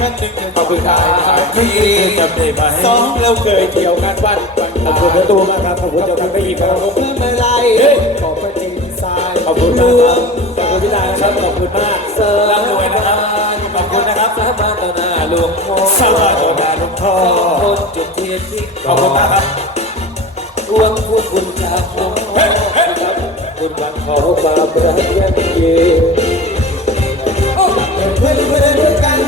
ท่านหนึ่งจะขอบคุณครับที่จำได้ไหมสองเราเคยเที่ยวกันวันวันขอบคุณประตูมากครับขอบคุณเจ้าคุณไม่อีครับผมเพื่อนมาไล่ขอบพระจริงทรายขอบคุณครับขอบคุณพี่ดานะครับขอบคุณมากเสร่ำรวยนะครับขอบคุณนะครับสาบานต่อหน้าหลวงพ่อสวัสดีครับหลวงพ่อคนจุดเทียนที่ขอบคุณมากครับรวมผู้คุณจากหลวงพ่อคุณบังขอบาปรักยังเย็นเพื่อนเพื่อนด้วยกัน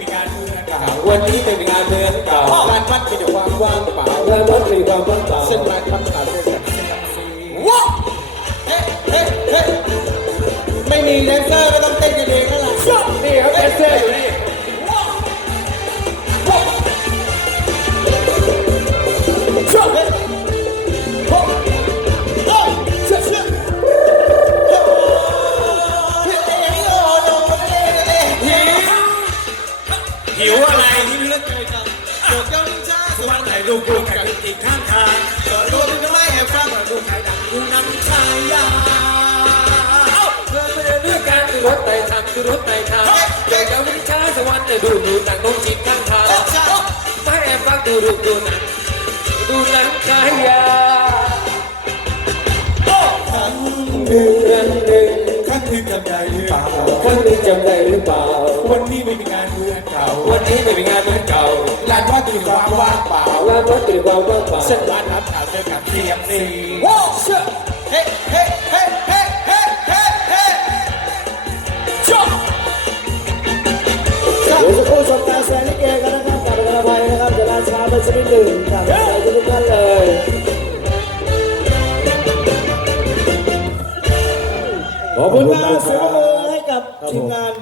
ม่มีงานเมืองเก่าวันนี้เป็นงานเมืองเก่าลานวัดมีแต่ความว่างเปล่าและรถมีความว่างเปล่าเส้นลานวัดขาดด้วยกันเส้นสีว้าเฮ้เฮ้เฮ้ไม่มีแดนเซอร์ก็ต้องเต้นกันเองนั่นแหละนี่ครับแดนเซอร์อยู่นี่ หิวอะไรที่เลือกเจอกันวันไหนลูกลูกกันอีกข้างทางดูน้ำชายาเพื่อนไม่ได้เลือกการคือรถไต่ทางคือรถไต่ทางอยากจะวิชาสวรรค์ดูดูหนังนงจิตข้างทางไม่แอบฟังดูดูดูหนังดูหนังขายาหนึ่งเดือนหนึ่งข้างคืนจำได้หรือเปล่าครั้งหนึ่งจำได้หรือเปล่า นนี้ไม่มีงานเมืองเก่า วันนี้ไม่เป็นงานเหมือนเก่าลานวัดมีความว่างเปล่าลานรถเป็นความว่างเปล่าเส้นร้านรับข่าวเจอกับเสียงสีว้าวเชื่อเฮ้เฮ้เฮ้เฮ้เฮ้เฮ้เฮ้ชอบเดี๋ยวสักครู่ชมการแสดงลิเกกันนะครับกับกระภัยนะครับเวลาช้าไปสักนิดหนึ่งกับทุกท่านเลยขอบคุณมากเสียงปรบมือให้กับทีมงาน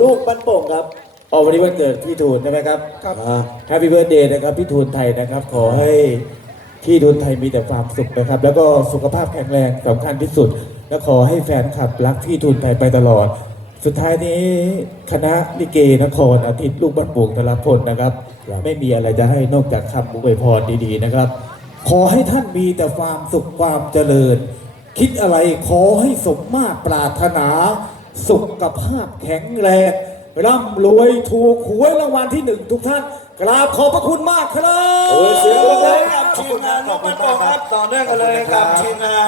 ลูกบ้านโป่งครับอ๋อวันนี้วันเกิดพี่ทูนใช่ไหมครับครับแฮปปี้เบิร์ดเดย์นะครับพี่ทูนไทยนะครับ ขอให้พี่ทูนไทยมีแต่ความสุขนะครับ แล้วก็สุขภาพแข็งแรงสำคัญที่สุด และขอให้แฟนคลับรักพี่ทูนไทยไปตลอด สุดท้ายนี้คณะลิเกนครอาทิตย์ลูกบ้านโป่งตลพลนะครับ ไม่มีอะไรจะให้นอกจากคำอวยพรดีๆนะครับ ขอให้ท่านมีแต่ความสุขความเจริญ คิดอะไรขอให้สมมาตรปรารถนา สุขภาพแข็งแรงร่ำรวยถูกหวยรางวัลที่หนึ่งทุกท่าน กราบขอบพระคุณมากครับเสียงปรบมือให้กับทีมงานลูกบ้านโป่งครับ ต่อเนื่องกันเลยกับทีมงาน